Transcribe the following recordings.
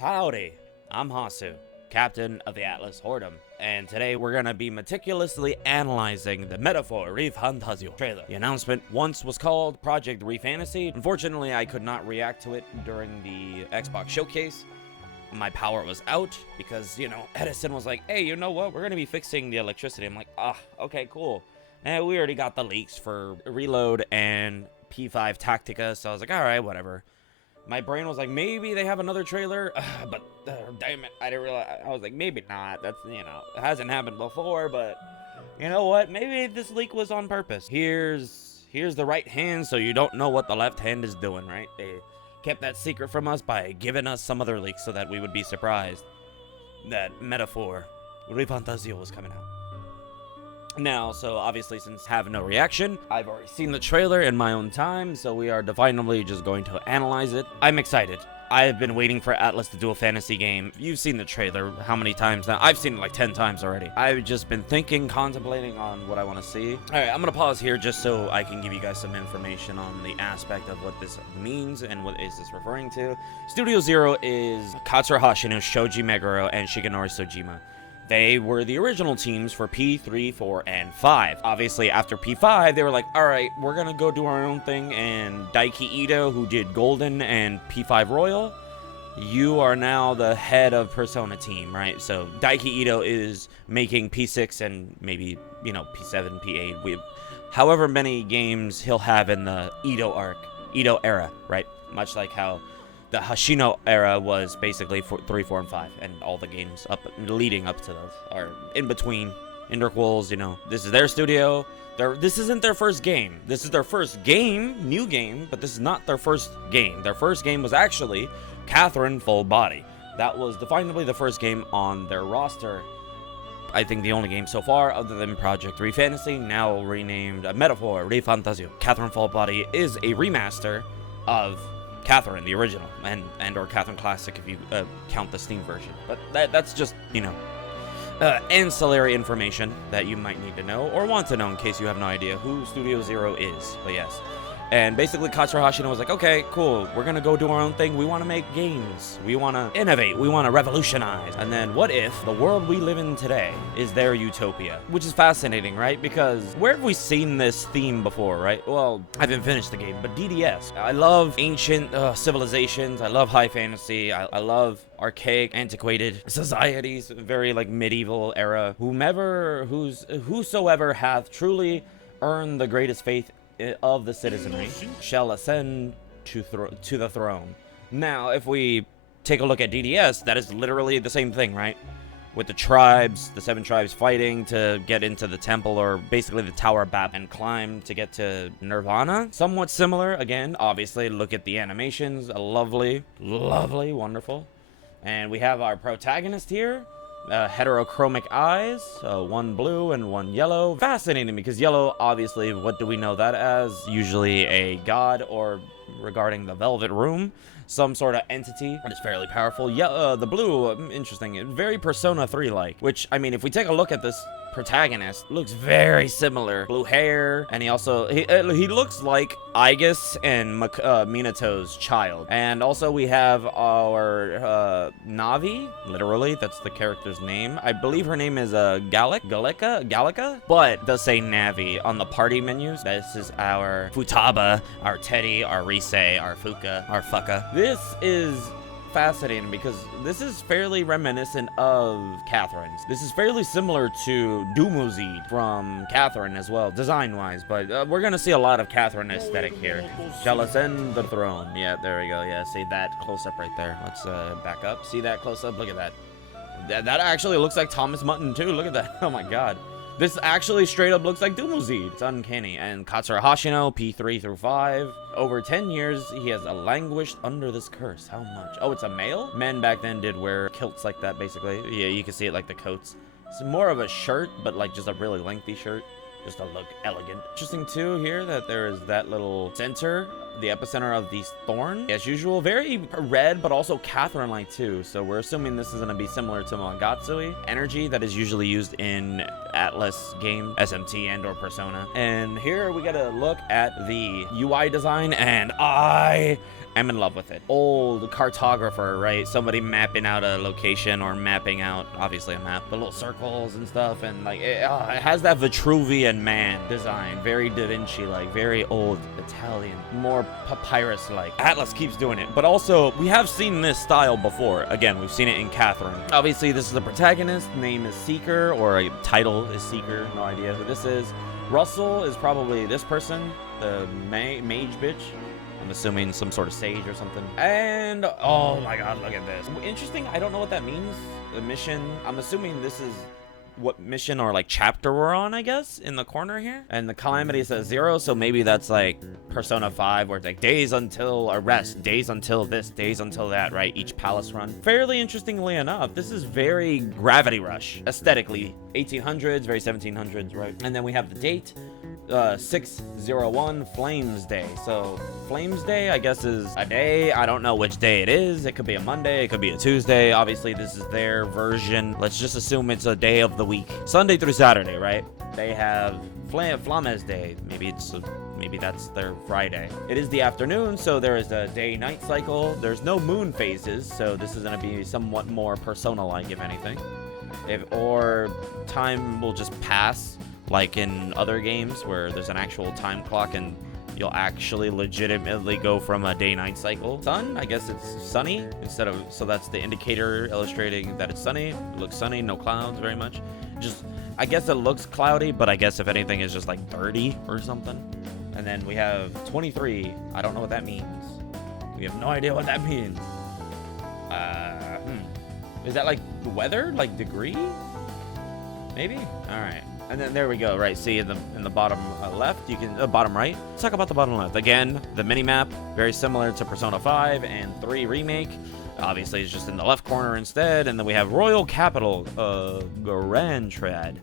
Howdy, I'm Hasu, captain of the Atlas Hordem, and today we're gonna be meticulously analyzing the Metaphor Refantazio trailer. The announcement once was called Project Refantasy. Unfortunately, I could not react to it during the Xbox showcase. My power was out because, Edison was like, hey, you know what? We're gonna be fixing the electricity. I'm like, okay, cool. And we already got the leaks for Reload and P5 Tactica, so I was like, all right, whatever. My brain was like, maybe they have another trailer, but damn it, I didn't realize. I was like, maybe not. That's, it hasn't happened before, but you know what? Maybe this leak was on purpose. Here's the right hand, so you don't know what the left hand is doing, right? They kept that secret from us by giving us some other leaks so that we would be surprised that Metaphor Refantazio was coming out. Now, so obviously, since I have no reaction, I've already seen the trailer in my own time, so we are definitely just going to analyze it. I'm excited. I've been waiting for Atlus to do a fantasy game. You've seen the trailer how many times now? I've seen it like 10 times already. I've just been thinking, contemplating on what I want to see. Alright, I'm gonna pause here just so I can give you guys some information on the aspect of what this means and what is this referring to. Studio Zero is Katsura Hashino, Shoji Meguro, and Shigenori Sojima. They were the original teams for P3, 4, and 5. Obviously, after P5, they were like, alright, we're gonna go do our own thing, and Daiki Ito, who did Golden and P5 Royal, you are now the head of Persona team, right? So, Daiki Ito is making P6 and maybe, P7, P8, however many games he'll have in the Ito era, right? Much like how the Hashino era was basically 3, 4, and 5, and all the games leading up to those are in between interquels. This is their studio. This isn't their first game. This is their first new game, but this is not their first game. Their first game was actually Catherine Full Body. That was definably the first game on their roster. I think the only game so far, other than Project Refantasy, now renamed Metaphor Refantazio. Catherine Full Body is a remaster of Catherine, the original, and or Catherine Classic if you count the Steam version. But that's just, ancillary information that you might need to know or want to know in case you have no idea who Studio Zero is. But yes. And basically, Katsura Hashino was like, okay, cool, we're gonna go do our own thing. We want to make games. We want to innovate. We want to revolutionize. And then what if the world we live in today is their utopia? Which is fascinating, right? Because where have we seen this theme before, right? Well, I haven't finished the game, but DDS. I love ancient civilizations. I love high fantasy. I love archaic, antiquated societies, very like medieval era. Whosoever hath truly earned the greatest faith of the citizenry shall ascend to the throne. Now, if we take a look at DDS, that is literally the same thing, right? With the tribes, the 7 tribes fighting to get into the temple, or basically the Tower of Babel, and climb to get to Nirvana. Somewhat similar. Again, obviously, look at the animations. Lovely, wonderful. And we have our protagonist here. Heterochromic eyes, one blue and one yellow. Fascinating, because yellow, obviously, what do we know that as? Usually a god, or regarding the Velvet Room, some sort of entity that is fairly powerful. The blue, interesting, very Persona 3-like, which, I mean, if we take a look at this protagonist, looks very similar. Blue hair, and he looks like Aigis and Minato's child. And also we have our Navi, literally, that's the character's name. I believe her name is Gallica, but does say Navi on the party menus. This is our Futaba, our Teddy, our Rise, our Fuka, our Fucka. This is fascinating because this is fairly reminiscent of Catherine's. This is fairly similar to Dumuzid from Catherine as well, design-wise, but we're gonna see a lot of Catherine aesthetic here. Shall ascend the throne. Yeah, there we go. Yeah, see that close-up right there. Let's back up. See that close-up? Look at that. That actually looks like Thomas Mutton too. Look at that. Oh my god. This actually straight up looks like Dumuzid. It's uncanny. And Katsura Hashino, P3 through 5. Over 10 years, he has languished under this curse. How much? Oh, it's a male? Men back then did wear kilts like that, basically. Yeah, you can see it like the coats. It's more of a shirt, but like just a really lengthy shirt. Just to look elegant. Interesting too here that there is that little center, the epicenter of these thorns. As usual, very red, but also Catherine-like too. So we're assuming this is going to be similar to Monogatari. Energy that is usually used in Atlus game, SMT and or Persona. And here we got to look at the UI design, and I I'm in love with it. Old cartographer, right? Somebody mapping out a location or mapping out, obviously a map, the little circles and stuff. And like, it has that Vitruvian man design. Very Da Vinci-like, very old Italian, more papyrus-like. Atlus keeps doing it. But also, we have seen this style before. Again, we've seen it in Catherine. Obviously, this is the protagonist. Name is Seeker, or a title is Seeker. No idea who this is. Russell is probably this person, the mage bitch. I'm assuming some sort of sage or something. And, oh my god, look at this. Interesting, I don't know what that means. The mission, I'm assuming this is what mission or like chapter we're on, I guess, in the corner here. And the calamity says 0, so maybe that's like Persona 5, where it's like days until arrest, days until this, days until that, right? Each palace run. Fairly interestingly enough, this is very Gravity Rush aesthetically. 1800s, very 1700s, right? And then we have the date. 6/01 Flames Day. So Flames Day, I guess, is a day. I don't know which day it is. It could be a Monday, it could be a Tuesday. Obviously, this is their version. Let's just assume it's a day of the week. Sunday through Saturday, right? They have Flames Day. Maybe that's their Friday. It is the afternoon, so there is a day-night cycle. There's no moon phases, so this is going to be somewhat more Persona-like, if anything. Or time will just pass, like in other games where there's an actual time clock and you'll actually legitimately go from a day-night cycle. Sun, I guess it's sunny instead of, so that's the indicator illustrating that it's sunny. It looks sunny, no clouds very much. Just, I guess it looks cloudy, but I guess if anything it's just like 30 or something. And then we have 23. I don't know what that means. We have no idea what that means. Is that like the weather? Like degree? Maybe? Alright. And then there we go, right? See in the bottom left, you can bottom right. Let's talk about the bottom left. Again, the mini map, very similar to Persona 5 and 3 remake. Obviously, it's just in the left corner instead. And then we have Royal Capital, Grand Trade,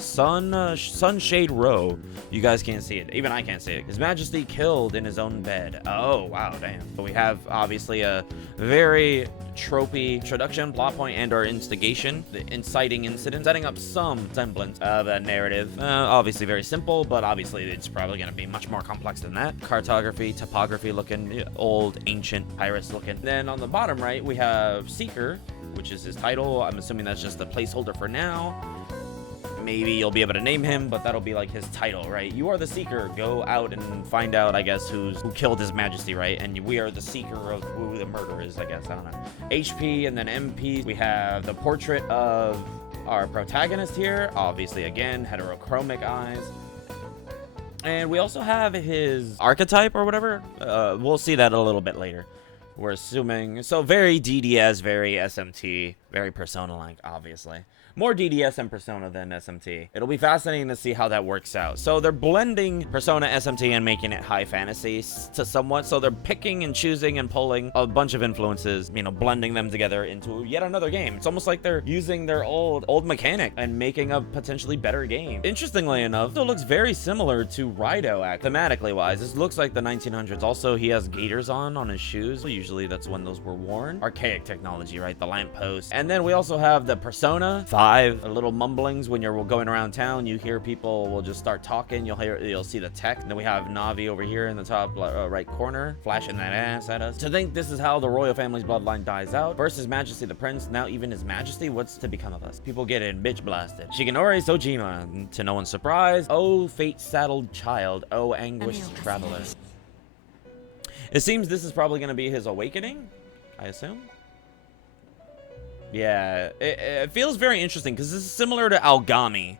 Sunshade Row. You guys can't see it. Even I can't see it. His Majesty killed in his own bed. Oh, wow, damn. So we have, obviously, a very tropey introduction, plot point, and or instigation. The inciting incident, setting up some semblance of a narrative. Obviously very simple, but obviously it's probably going to be much more complex than that. Cartography, topography looking, old, ancient, pirates looking. Then on the bottom right, we have Seeker, which is his title. I'm assuming that's just the placeholder for now. Maybe you'll be able to name him, but that'll be like his title, right? You are the Seeker. Go out and find out, I guess, who killed His Majesty, right? And we are the seeker of who the murderer is, I guess. I don't know. HP and then MP. We have the portrait of our protagonist here. Obviously, again, heterochromic eyes. And we also have his archetype or whatever. We'll see that a little bit later. We're assuming. So very DDS, very SMT, very Persona-like, obviously. More DDS and Persona than SMT. It'll be fascinating to see how that works out. So they're blending Persona SMT and making it high fantasy to somewhat. So they're picking and choosing and pulling a bunch of influences, you know, blending them together into yet another game. It's almost like they're using their old mechanic and making a potentially better game. Interestingly enough, it looks very similar to Rido, thematically wise. This looks like the 1900s. Also, he has gaiters on his shoes. Usually that's when those were worn. Archaic technology, right? The lamppost. And then we also have the Persona 5 little mumblings when you're going around town. You hear people will just start talking. You'll see the tech. And then we have Navi over here in the top right corner, flashing that ass at us. To think this is how the royal family's bloodline dies out. First His Majesty the Prince, now even His Majesty. What's to become of us? People getting bitch blasted. Shigenori Sojima, to no one's surprise. Oh, fate-saddled child. Oh, anguished traveler. It seems this is probably going to be his awakening, I assume. Yeah, it feels very interesting because this is similar to Algami,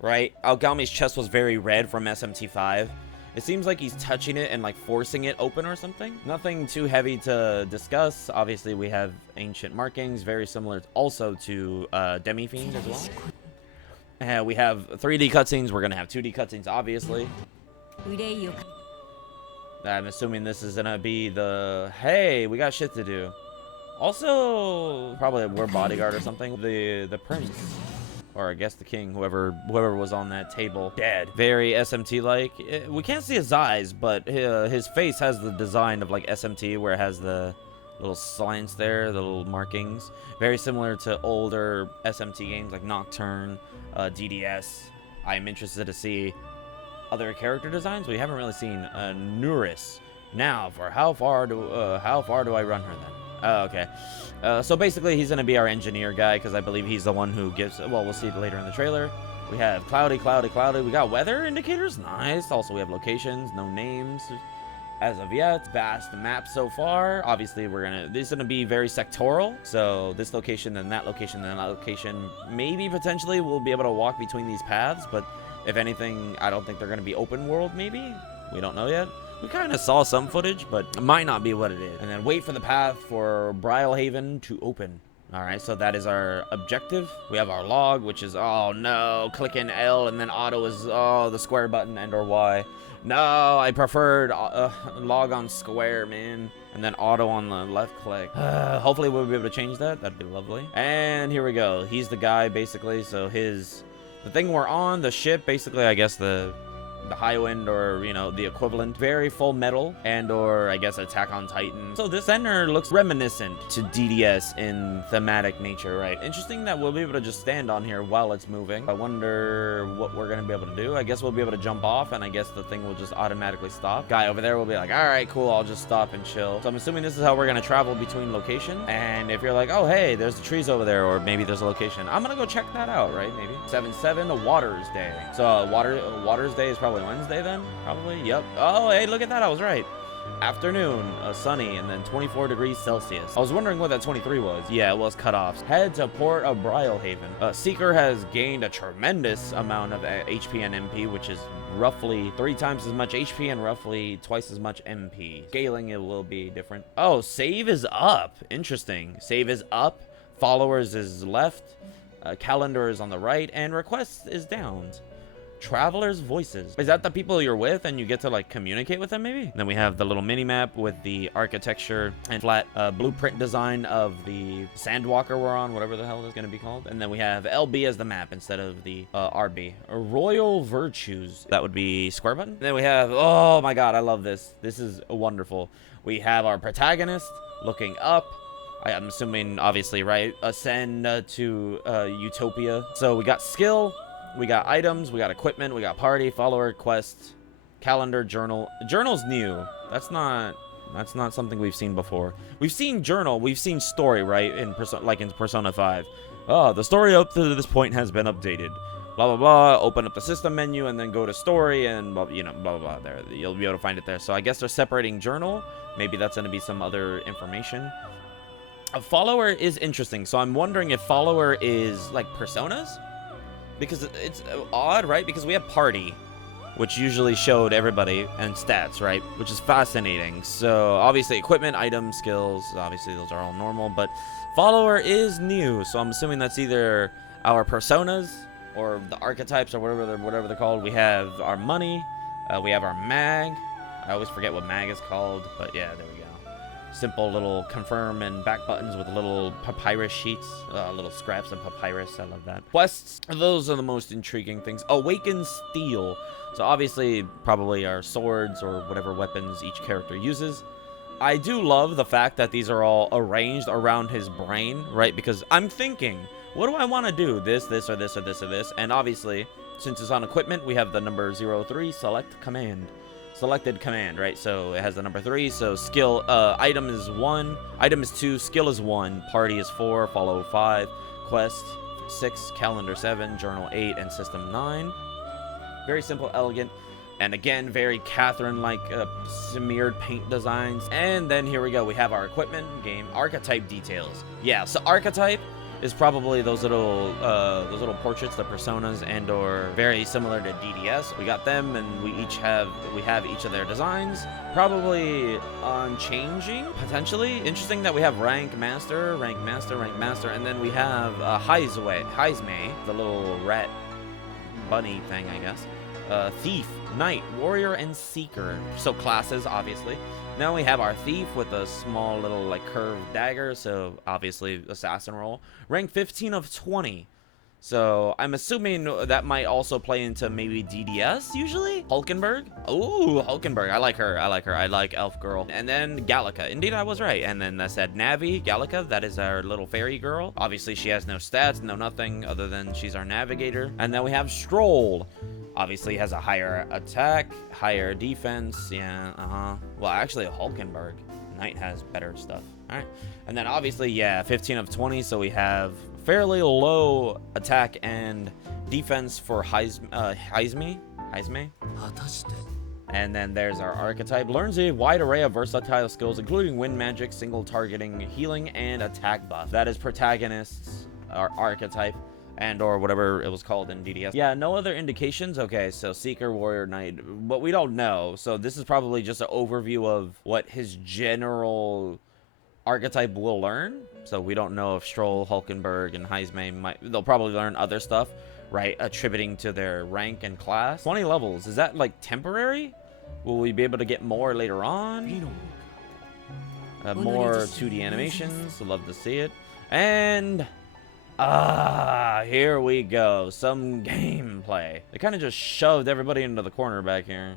right? Algami's chest was very red from SMT5. It seems like he's touching it and like forcing it open or something. Nothing too heavy to discuss. Obviously, we have ancient markings, very similar also to Demi-Fiend as well. We have 3D cutscenes. We're going to have 2D cutscenes, obviously. I'm assuming this is going to be the, hey, we got shit to do. Also, probably a war bodyguard or something. The prince, or I guess the king, whoever was on that table, dead. Very SMT-like. We can't see his eyes, but his face has the design of like SMT, where it has the little slants there, the little markings. Very similar to older SMT games like Nocturne, DDS. I am interested to see other character designs. We haven't really seen Nuris. Now, for how far do I run her then? Oh, okay. So basically, he's gonna be our engineer guy because I believe he's the one who gives. Well, we'll see later in the trailer. We have cloudy, cloudy, cloudy. We got weather indicators. Nice. Also, we have locations. No names as of yet. Vast map so far. Obviously, this is gonna be very sectoral. So this location, then that location, then that location. Maybe potentially we'll be able to walk between these paths, but if anything, I don't think they're gonna be open world. Maybe we don't know yet. We kind of saw some footage, but it might not be what it is. And then wait for the path for Brylehaven to open. All right, so that is our objective. We have our log, which is, oh no, click in L, and then auto is, oh, the square button and or Y. No, I preferred log on square, man. And then auto on the left click. Hopefully we'll be able to change that. That'd be lovely. And here we go. He's the guy, basically. So the thing we're on, the ship, basically, I guess the high wind, or you know, the equivalent, very full metal, and or I guess Attack on Titan. So this center looks reminiscent to DDS in thematic nature, right? Interesting that we'll be able to just stand on here while it's moving. I wonder what we're gonna be able to do. I guess we'll be able to jump off, and I guess the thing will just automatically stop. Guy over there will be like, all right, cool, I'll just stop and chill. So I'm assuming this is how we're gonna travel between locations. And if you're like, oh hey, there's the trees over there, or maybe there's a location, I'm gonna go check that out, right? Maybe 7-7 Waters Day. So Waters Day is probably Wednesday then, probably. Yep. Oh, hey, look at that. I was right. Afternoon, sunny, and then 24 degrees Celsius. I was wondering what that 23 was. Yeah, it was cut off. Head to Port of Brylehaven. Seeker has gained a tremendous amount of HP and MP, which is roughly 3 times as much HP and roughly twice as much MP. Scaling, it will be different. Oh, save is up. Interesting. Save is up. Followers is left. Calendar is on the right, and requests is down. Travelers' voices. Is that the people you're with and you get to like communicate with them maybe? Then we have the little mini map with the architecture and flat blueprint design of the sandwalker we're on, whatever the hell it's going to be called. And then we have LB as the map instead of the RB. Royal Virtues. That would be square button. And then we have, oh my god, I love this. This is wonderful. We have our protagonist looking up. I'm assuming, obviously, right? Ascend to Utopia. So we got skill. We got items, we got equipment, we got party, follower, quest, calendar, journal. Journal's new. That's not something we've seen before. We've seen journal, we've seen story, right? In Persona 5. Oh, the story up to this point has been updated. Blah blah blah. Open up the system menu and then go to story and blah, you know, blah blah blah. There, you'll be able to find it there. So I guess they're separating journal. Maybe that's gonna be some other information. A follower is interesting. So I'm wondering if follower is like personas. Because it's odd, right? Because we have party, which usually showed everybody, and stats, right? Which is fascinating. So obviously equipment, items, skills, obviously those are all normal, but follower is new. So I'm assuming that's either our personas or the archetypes or whatever they're called. We have our money, we have our mag. I always forget what mag is called, but yeah, there we go. Simple little confirm and back buttons with little papyrus sheets, little scraps of papyrus. I love that. Quests, those are the most intriguing things. Awaken Steel. So obviously probably our swords or whatever weapons each character uses. I do love the fact that these are all arranged around his brain, right? Because I'm thinking, what do I want to do? This, or this, or this, or this. And obviously, since it's on equipment, we have the number 03, select command. Selected command, right? So it has the number 3. So skill, item is 1, item is 2, skill is 1, party is 4, follow 5, quest 6, calendar 7, journal 8, and system 9. Very simple, elegant, and again, very Catherine-like smeared paint designs. And then here we go. We have our equipment, game, archetype details. Yeah, so archetype is probably those little portraits, the personas, and or very similar to DDS. We got them, and we have each of their designs. Probably unchanging, potentially. Interesting that we have rank master, and then we have Heizme, the little rat bunny thing, I guess. Thief, Knight, Warrior, and Seeker. So classes, obviously. Now we have our Thief with a small little like curved dagger, so obviously assassin roll. Rank 15 of 20. So I'm assuming that might also play into maybe DDS usually. Hulkenberg. Ooh, Hulkenberg. I like her. I like her. I like Elf Girl. And then Gallica. Indeed, I was right. And then I said Navi, Gallica. That is our little fairy girl. Obviously, she has no stats, no nothing other than she's our navigator. And then we have Stroll. Obviously, has a higher attack, higher defense. Yeah, Well, actually, Hulkenberg. Knight has better stuff. All right. And then obviously, yeah, 15 of 20. So we have fairly low attack and defense for Heisme. And then there's our archetype. Learns a wide array of versatile skills, including wind magic, single targeting, healing, and attack buff. That is protagonist's archetype. And or whatever it was called in DDS. Yeah, no other indications. Okay, so Seeker, Warrior, Knight, but we don't know. So this is probably just an overview of what his general archetype will learn. So we don't know if Stroll, Hulkenberg, and Heisme they'll probably learn other stuff, right? Attributing to their rank and class. 20 levels, is that like temporary? Will we be able to get more later on? More 2D animations, I'd love to see it. And here we go. Some gameplay. They kind of just shoved everybody into the corner back here.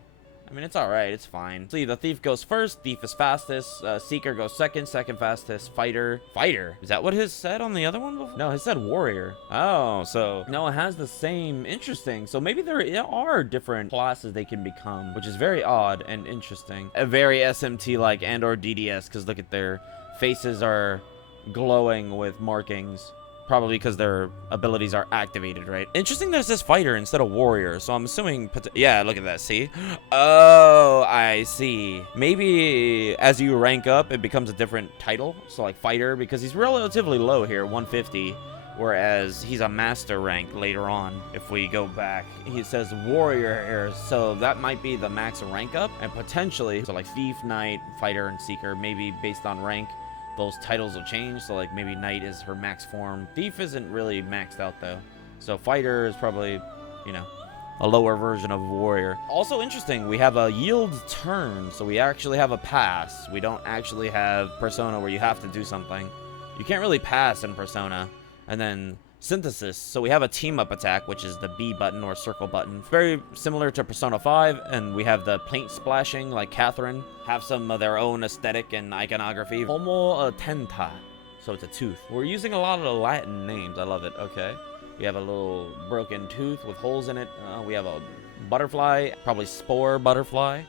I mean, it's alright. It's fine. See, the Thief goes first. Thief is fastest. Seeker goes second. Second fastest. Fighter. Fighter? Is that what his said on the other one before? No, his said Warrior. Oh, so... No, it has the same... Interesting. So maybe there are different classes they can become, which is very odd and interesting. A very SMT-like and or DDS, because look at their faces are glowing with markings. Probably because their abilities are activated, right? Interesting that it says fighter instead of warrior. So I'm assuming, yeah, look at that, see? Oh, I see. Maybe as you rank up, it becomes a different title. So like fighter, because he's relatively low here, 150. Whereas he's a master rank later on. If we go back, he says warrior here. So that might be the max rank up. And potentially, so like thief, knight, fighter, and seeker, maybe based on rank, those titles will change. So like maybe knight is her max form. Thief isn't really maxed out though. So fighter is probably, you know, a lower version of warrior. Also interesting, we have a yield turn. So we actually have a pass. We don't actually have Persona where you have to do something. You can't really pass in Persona. And then synthesis. So we have a team up attack, which is the B button or circle button. Very similar to Persona 5. And we have the paint splashing like Catherine. Have some of their own aesthetic and iconography. Homo tenta. So it's a tooth. We're using a lot of the Latin names. I love it. Okay. We have a little broken tooth with holes in it. We have a butterfly. Probably spore butterfly.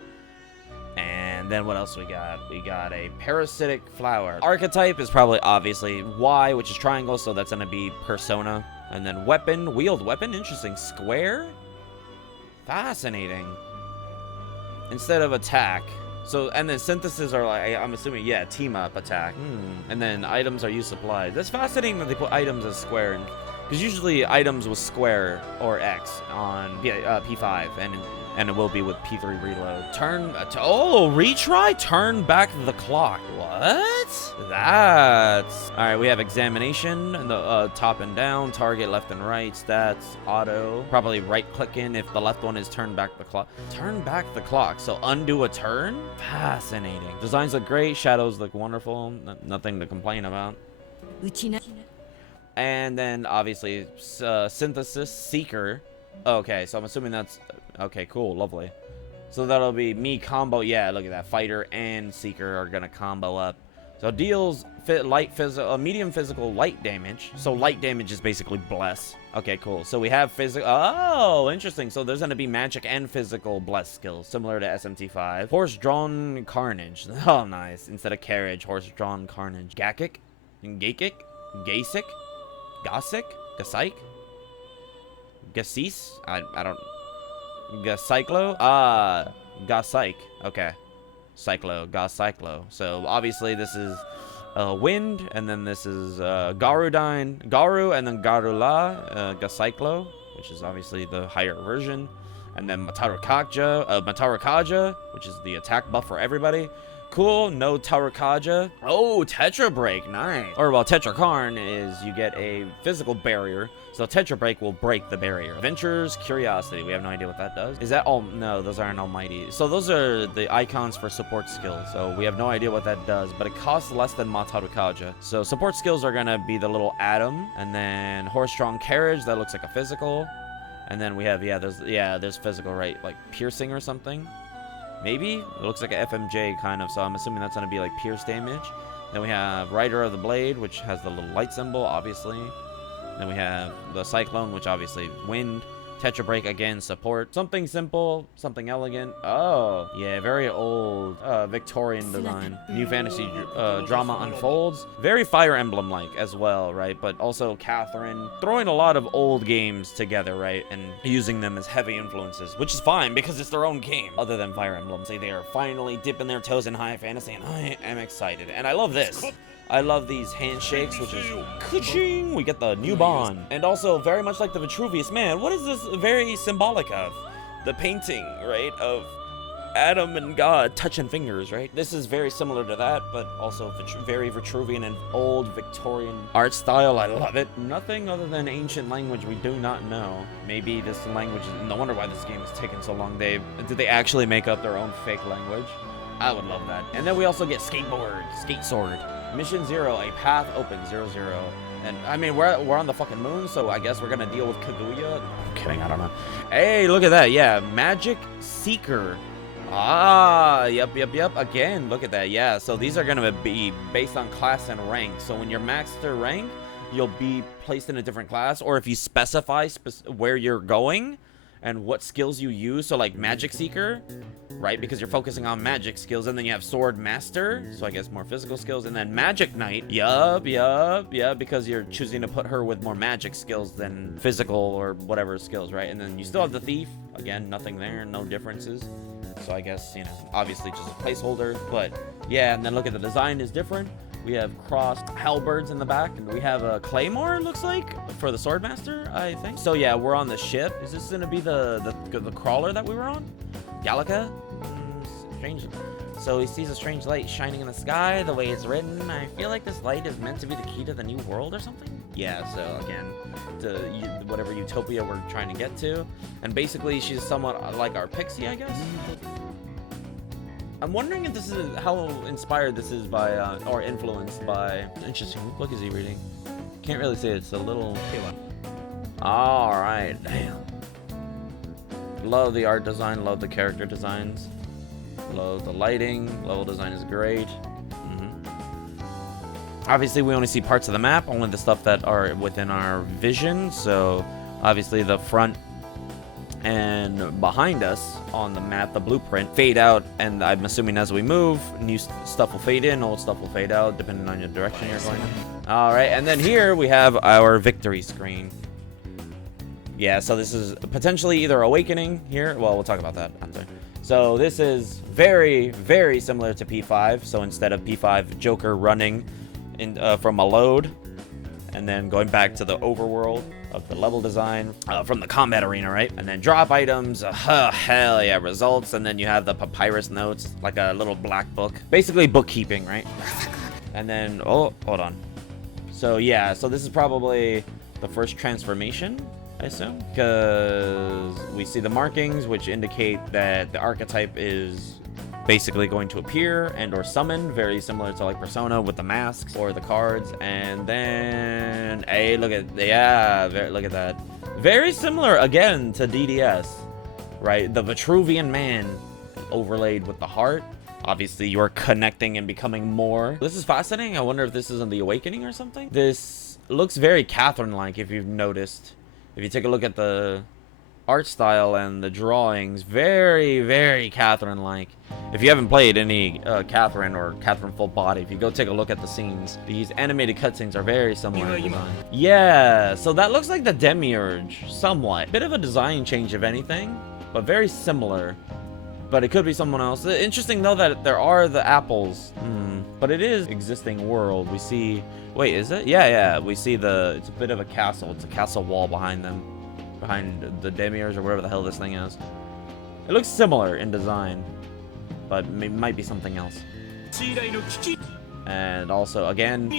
And then what else we got? We got a parasitic flower. Archetype is probably obviously Y, which is triangle, so that's gonna be Persona. And then weapon, wheeled weapon, interesting. Square? Fascinating. Instead of attack. So, and then synthesis are like, I'm assuming, yeah, team up attack. And then items are use supplies. That's fascinating that they put items as square. Because usually items was square or X on P5, and it will be with P3 reload. Retry? Turn back the clock. What? That's... Alright, we have examination, and the top and down, target left and right, stats, auto. Probably right-clicking if the left one is turn back the clock. Turn back the clock, so undo a turn? Fascinating. Designs look great, shadows look wonderful, nothing to complain about. And then, obviously, synthesis, seeker. Okay, so I'm assuming that's... Okay, cool, lovely. So that'll be me combo. Yeah, look at that. Fighter and seeker are gonna combo up. So deals medium physical, light damage. So light damage is basically bless. Okay, cool. So we have physical. Oh, interesting. So there's gonna be magic and physical bless skills, similar to SMT5. Horse-drawn carnage. Oh, nice. Instead of carriage, horse-drawn carnage. Gakik, Gakik, Gasik, Gasic, Gasike, Gasis. I don't. Gacyclo? Gasyke. Okay. Gacyclo. So obviously this is wind, and then this is Garu, and then Garula, Gacyclo, which is obviously the higher version. And then Mataru Kaja, which is the attack buff for everybody. Cool. No Tarakaja. Oh, Tetra Break. Nice. Or, well, Tetrakarn is you get a physical barrier. So Tetra Break will break the barrier. Adventures, Curiosity. We have no idea what that does. Is that all? No, those aren't Almighty. So those are the icons for support skills. So we have no idea what that does, but it costs less than Matarukaja. So support skills are gonna be the little Atom, and then Horse-Strong Carriage. That looks like a physical. And then we have, there's physical, right? Like Piercing or something. Maybe? It looks like a FMJ kind of, so I'm assuming that's gonna be like pierce damage. Then we have Rider of the Blade, which has the little light symbol, obviously. Then we have the Cyclone, which obviously wind. Tetra Break again, support. Something simple, something elegant. Oh, yeah, very old Victorian design. New fantasy drama unfolds. Very Fire Emblem-like as well, right? But also Catherine. Throwing a lot of old games together, right? And using them as heavy influences, which is fine because it's their own game. Other than Fire Emblem. Say they are finally dipping their toes in high fantasy, and I am excited. And I love this. I love these handshakes, which is ka-ching! We get the new bond. And also, very much like the Vitruvius Man, what is this very symbolic of? The painting, right, of Adam and God touching fingers, right? This is very similar to that, but also very Vitruvian and old Victorian art style. I love it. Nothing other than ancient language we do not know. Maybe this language is... No wonder why this game has taken so long. Did they actually make up their own fake language? I would love that. And then we also get Skateboard, Skate Sword. Mission 0, a path open, 0, 0. And, I mean, we're on the fucking moon, so I guess we're gonna deal with Kaguya. I'm kidding, I don't know. Hey, look at that, yeah. Magic Seeker. Ah, yep. Again, look at that, yeah. So these are gonna be based on class and rank. So when you're master rank, you'll be placed in a different class. Or if you specify where you're going and what skills you use, so like Magic Seeker, right, because you're focusing on magic skills, and then you have Sword Master, so I guess more physical skills, and then Magic Knight, yup, because you're choosing to put her with more magic skills than physical or whatever skills, right? And then you still have the Thief, again, nothing there, no differences, so I guess, you know, obviously just a placeholder, but yeah, and then look at the design is different. We have crossed halberds in the back, and we have a claymore, it looks like, for the Swordmaster, I think. So yeah, we're on the ship. Is this gonna be the crawler that we were on? Gallica? Strange. So he sees a strange light shining in the sky, the way it's written. I feel like this light is meant to be the key to the new world or something? Yeah, so again, whatever utopia we're trying to get to. And basically, she's somewhat like our Pixie, I guess? I'm wondering if this is how inspired this is by, or influenced by. Interesting. What book is he reading? Can't really say. It's a little. All right. Damn. Love the art design. Love the character designs. Love the lighting. Level design is great. Obviously, we only see parts of the map. Only the stuff that are within our vision. So, obviously, the front and behind us on the map, the blueprint, fade out, and I'm assuming as we move, new stuff will fade in, old stuff will fade out, depending on your direction you're going in. Alright, and then here we have our victory screen. Yeah, so this is potentially either Awakening here. Well, we'll talk about that. I'm sorry. So this is very, very similar to P5. So instead of P5, Joker running in, from a load, and then going back to the overworld of the level design from the combat arena, right? And then drop items, hell yeah, results, and then you have the papyrus notes, like a little black book. Basically bookkeeping, right? And then, oh, hold on. So yeah, so this is probably the first transformation, I assume, because we see the markings, which indicate that the archetype is basically going to appear and or summon, very similar to like Persona with the masks or the cards. And then, hey, look at, yeah, look at that. Very similar again to DDS, right? The Vitruvian Man overlaid with the heart. Obviously, you're connecting and becoming more. This is fascinating. I wonder if this is in the Awakening or something. This looks very Catherine-like, if you've noticed. If you take a look at the art style and the drawings, very, very Catherine-like. If you haven't played any Catherine or Catherine Full Body, if you go take a look at the scenes, these animated cutscenes are very similar in design. Yeah, so that looks like the Demiurge, somewhat. Bit of a design change, if anything, but very similar. But it could be someone else. Interesting, though, that there are the apples. But it is existing world. We see... Wait, is it? Yeah, we see the... It's a bit of a castle. It's a castle wall behind them. Behind the Demiurge or whatever the hell this thing is. It looks similar in design, but it might be something else. And also, again,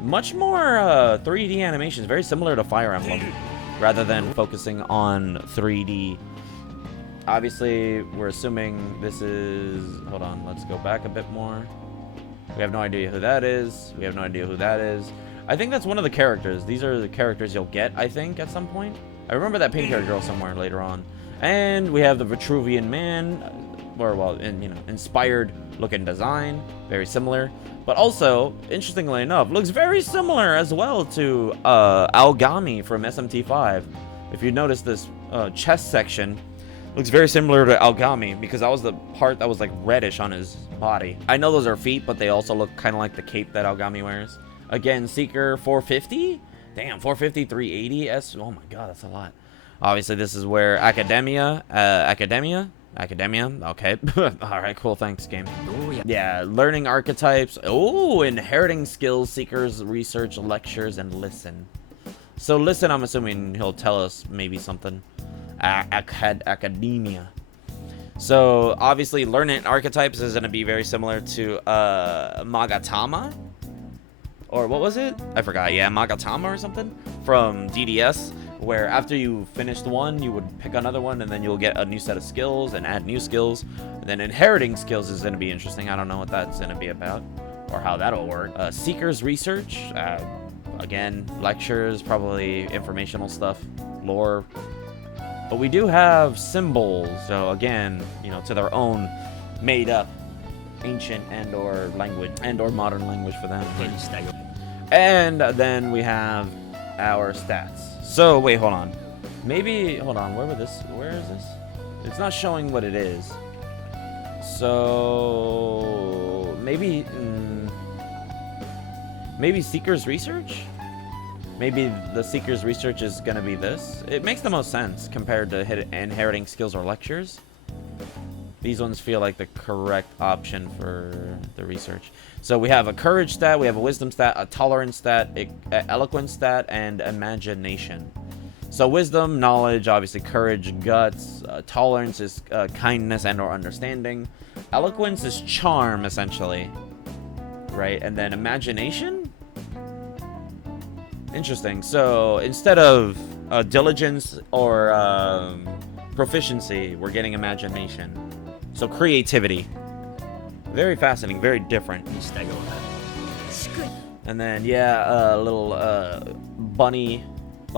much more 3D animations, very similar to Fire Emblem, rather than focusing on 3D. Obviously, we're assuming this is... Hold on, let's go back a bit more. We have no idea who that is. We have no idea who that is. I think that's one of the characters. These are the characters you'll get, I think, at some point. I remember that pink-haired girl somewhere later on. And we have the Vitruvian Man, or, well, inspired looking design. Very similar. But also, interestingly enough, looks very similar as well to Algami from SMT5. If you notice this chest section, looks very similar to Algami, because that was the part that was like reddish on his body. I know those are feet, but they also look kind of like the cape that Algami wears. Again, Seeker 450? Damn, 450, 380 S. Oh my god, that's a lot. Obviously, this is where Academia, okay. Alright, cool, thanks, game. Yeah, learning archetypes. Oh, inheriting skills, seekers, research, lectures, and listen. So listen, I'm assuming he'll tell us maybe something. Academia. So obviously learning archetypes is going to be very similar to Magatama, or what was it? I forgot. Yeah, Magatama or something from DDS, where after you finished one you would pick another one and then you'll get a new set of skills and add new skills. And then inheriting skills is going to be interesting. I don't know what that's going to be about or how that'll work. Seekers research, again, lectures, probably informational stuff, lore. But we do have symbols, so again, to their own made-up ancient and/or language and/or modern language for them. And then we have our stats. So wait, hold on. Maybe hold on. Where is this? It's not showing what it is. So maybe Seeker's Research. Maybe the Seeker's Research is going to be this. It makes the most sense compared to inheriting skills or lectures. These ones feel like the correct option for the research. So we have a courage stat, we have a wisdom stat, a tolerance stat, eloquence stat, and imagination. So wisdom, knowledge, obviously courage, guts. Tolerance is kindness and or understanding. Eloquence is charm, essentially. Right? And then imagination? Interesting. So instead of diligence or proficiency, we're getting imagination. So creativity. Very fascinating, very different. And then yeah, a little bunny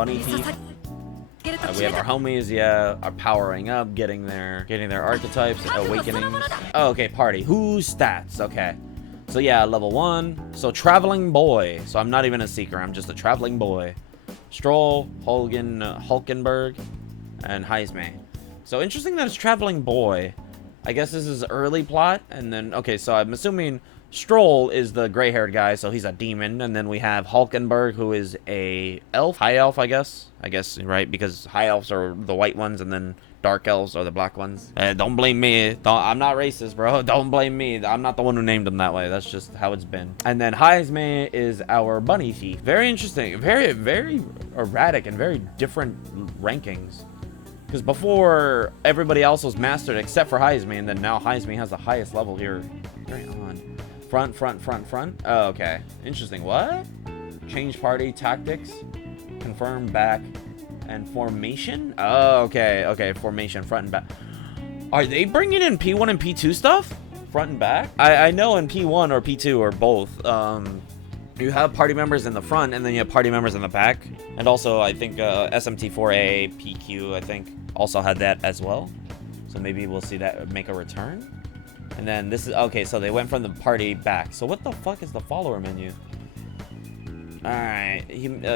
teeth. We have our homies, yeah, are powering up, getting their archetypes, awakenings. Oh, okay, party. Who's stats? Okay. So yeah, level 1. So traveling boy. So I'm not even a seeker. I'm just a traveling boy. Stroll, Hulkenberg, and Heisme. So interesting that it's traveling boy. I guess this is early plot. And then, okay, so I'm assuming Stroll is the gray-haired guy, so he's a demon. And then we have Hulkenberg, who is a elf. High elf, I guess. Right? Because high elves are the white ones, and then dark elves are the black ones. Don't blame me. I'm not racist, bro. Don't blame me. I'm not the one who named them that way. That's just how it's been. And then Heisme is our bunny thief. Very interesting. Very, very erratic and very different rankings. Because before, everybody else was mastered except for Heisme, and then now Heisme has the highest level here. Very odd. Front. Oh, okay. Interesting. What? Change party tactics. Confirm back. And formation? Oh, okay. Formation, front and back. Are they bringing in P1 and P2 stuff? Front and back? I know in P1 or P2 or both, you have party members in the front and then you have party members in the back. And also, I think SMT4A, PQ, I think, also had that as well. So maybe we'll see that make a return. And then this is, okay, so they went from the party back. So what the fuck is the follower menu? Alright,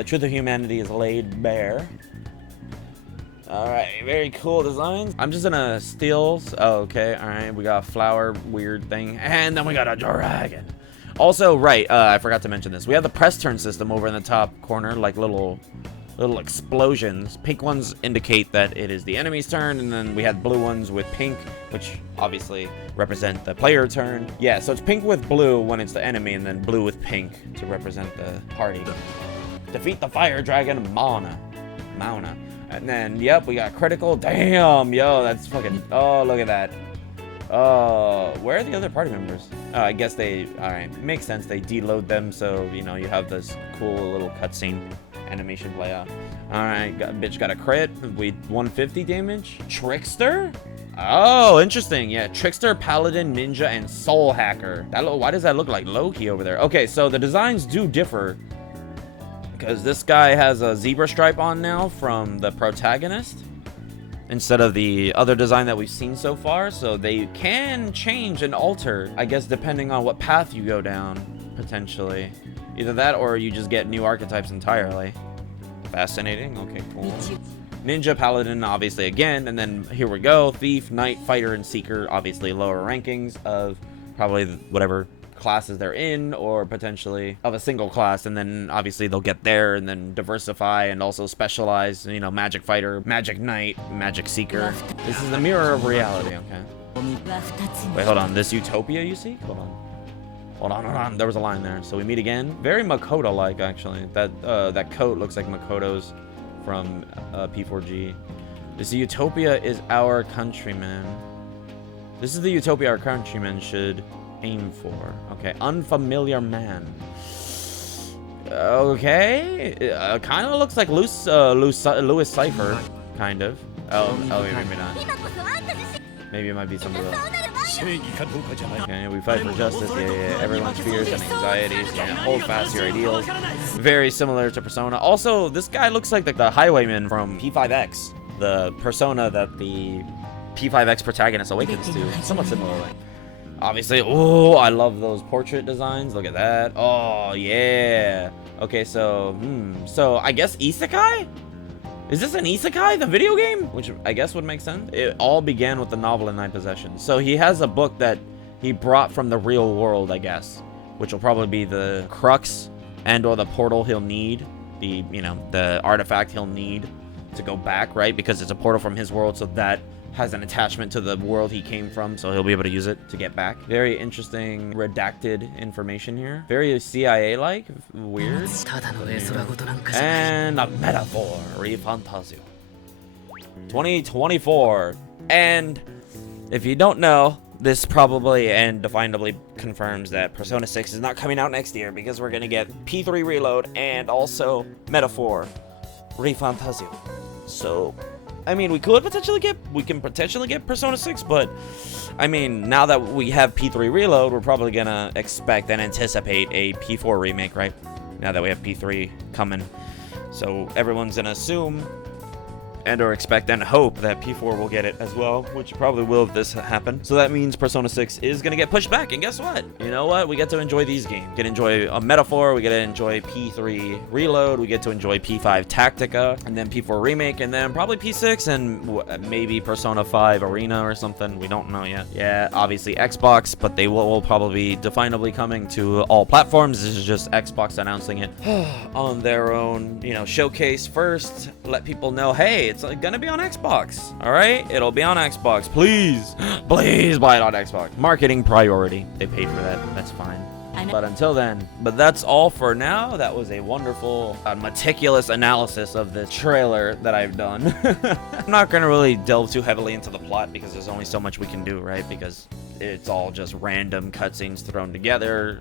Truth of Humanity is laid bare. Alright, very cool designs. I'm just gonna steal. Oh, okay, alright. We got a flower weird thing. And then we got a dragon. Also, right, I forgot to mention this. We have the press turn system over in the top corner, like little explosions. Pink ones indicate that it is the enemy's turn, and then we had blue ones with pink, which obviously represent the player turn. Yeah, so it's pink with blue when it's the enemy, and then blue with pink to represent the party. Defeat the fire dragon Mauna. And then, yep, we got critical. Damn, yo, that's fucking, oh, look at that. Where are the other party members? I guess they, alright, makes sense. They deload them, so, you know, you have this cool little cutscene animation play out. Alright, bitch got a crit. We 150 damage. Trickster? Oh, interesting. Yeah, Trickster, Paladin, Ninja, and Soul Hacker. Why does that look like Loki over there? Okay, so the designs do differ. Because this guy has a zebra stripe on now from the protagonist, instead of the other design that we've seen so far. So they can change and alter, I guess, depending on what path you go down, potentially. Either that or you just get new archetypes entirely. Fascinating. Okay, cool. Ninja, Paladin, obviously again, and then here we go. Thief, Knight, Fighter, and Seeker, obviously lower rankings of probably whatever classes they're in, or potentially of a single class, and then obviously they'll get there and then diversify and also specialize, you know, Magic Fighter, Magic Knight, Magic Seeker. This is the mirror of reality, okay? Wait, hold on. This Utopia you seek? Hold on. Hold on. There was a line there. So we meet again. Very Makoto-like, actually. That coat looks like Makoto's from P4G. This Utopia is our countryman. This is the Utopia our countrymen should aim for. Okay, unfamiliar man. Okay, kind of looks like Louis Cypher, kind of. Oh, maybe not. Maybe it might be somebody else. Okay, we fight for justice. Yeah. Everyone's fears and anxieties. Yeah, hold fast your ideals. Very similar to Persona. Also, this guy looks like the highwayman from P5X, the persona that the P5X protagonist awakens to. Somewhat similarly. Obviously, oh, I love those portrait designs. Look at that. Oh, yeah. Okay, so, so I guess Isekai? Is this an Isekai, the video game? Which I guess would make sense. It all began with the novel in my possession. So he has a book that he brought from the real world, I guess, which will probably be the crux and or the portal he'll need, the, you know, the artifact he'll need to go back, right? Because it's a portal from his world, so that has an attachment to the world he came from, so he'll be able to use it to get back. Very interesting redacted information here. Very CIA-like. Weird. And a metaphor. Refantazio. 2024. And if you don't know, this probably and definably confirms that Persona 6 is not coming out next year, because we're going to get P3 Reload and also Metaphor Refantazio. So I mean, we can potentially get Persona 6, but I mean, now that we have P3 Reload, we're probably gonna expect and anticipate a P4 remake, right? Now that we have P3 coming. So everyone's gonna assume and or expect and hope that P4 will get it as well, which probably will if this happen. So that means Persona 6 is gonna get pushed back, and guess what? You know what? We get to enjoy these games. We get to enjoy a Metaphor, we get to enjoy P3 Reload, we get to enjoy P5 Tactica, and then P4 Remake, and then probably P6, and maybe Persona 5 Arena or something. We don't know yet. Yeah, obviously Xbox, but they will probably be definably coming to all platforms. This is just Xbox announcing it on their own, you know, showcase first. Let people know, hey, it's gonna be on Xbox. All right, it'll be on Xbox. Please buy it on Xbox. Marketing priority. They paid for that. That's fine. But until then, that's all for now. That was a wonderful, meticulous analysis of the trailer that I've done. I'm not gonna really delve too heavily into the plot because there's only so much we can do, right? Because it's all just random cutscenes thrown together.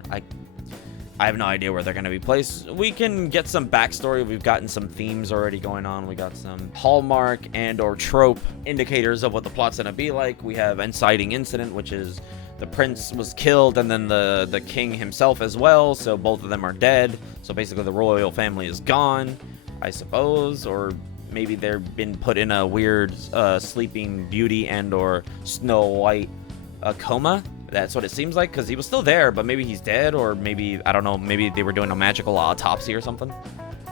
I have no idea where they're going to be placed. We can get some backstory. We've gotten some themes already going on. We got some hallmark and or trope indicators of what the plot's going to be like. We have inciting incident, which is the prince was killed and then the king himself as well. So both of them are dead. So basically the royal family is gone, I suppose. Or maybe they've been put in a weird Sleeping Beauty and or Snow White coma. That's what it seems like, because he was still there, but maybe he's dead, or maybe, I don't know, maybe they were doing a magical autopsy or something.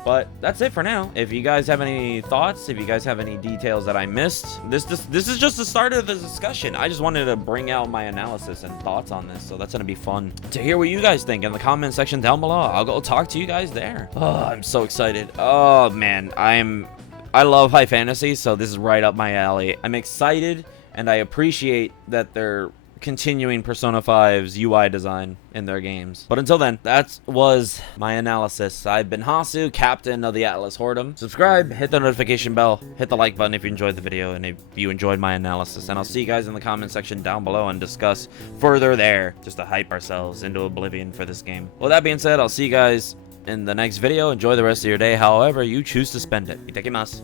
But that's it for now. If you guys have any thoughts, if you guys have any details that I missed, this is just the start of the discussion. I just wanted to bring out my analysis and thoughts on this, so that's going to be fun to hear what you guys think in the comment section down below. I'll go talk to you guys there. Oh, I'm so excited. Oh, man. I love high fantasy, so this is right up my alley. I'm excited, and I appreciate that they're continuing Persona 5's UI design in their games. But until then, that was my analysis. I've been Hasu, captain of the Atlas Whoredom. Subscribe, hit the notification bell, hit the like button if you enjoyed the video and if you enjoyed my analysis. And I'll see you guys in the comment section down below and discuss further there, just to hype ourselves into oblivion for this game. With that being said, I'll see you guys in the next video. Enjoy the rest of your day, however you choose to spend it. Itadakimasu.